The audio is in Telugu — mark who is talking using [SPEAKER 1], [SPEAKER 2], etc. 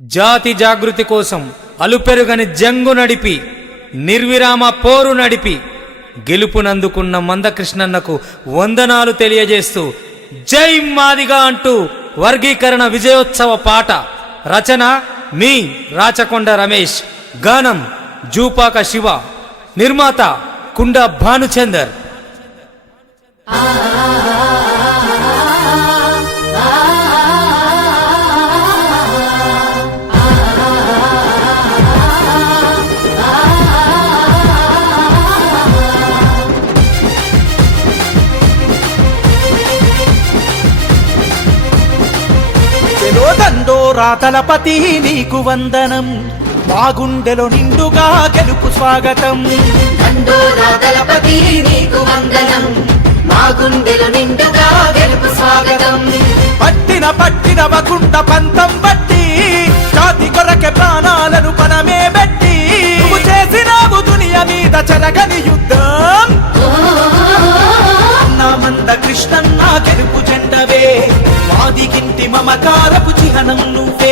[SPEAKER 1] జాతి జాగృతి కోసం అలుపెరుగని జంగు నడిపి నిర్విరామ పోరు నడిపి గెలుపునందుకున్న మందకృష్ణన్నకు వందనాలు తెలియజేస్తూ జై మాదిగా అంటూ వర్గీకరణ విజయోత్సవ పాట రచన మీ రాచకొండ రమేష్ గానం జూపాక శివ నిర్మాత కుండ భానుచందర్.
[SPEAKER 2] దండోరా తలపతి నీకు వందనం. మా గుండెలో నిండుగా గెలుపు స్వాగతం.
[SPEAKER 3] దండోరా దళపతి నీకు వందనం. మా గుండెలు నిండుగా గెలుపు స్వాగతం.
[SPEAKER 2] పట్టిన పట్టిన వకుండ పంతం బట్టి జాతి కొరకె ప్రాణాలను పనమే పెట్టి నువ్వు చేసినావు దునియ మీద చెరగని యుద్ధం. నా మంద కృష్ణన్న గెలుపు జెండవే. మాదిగింటి మమకారపు చిహ్నం నువ్వే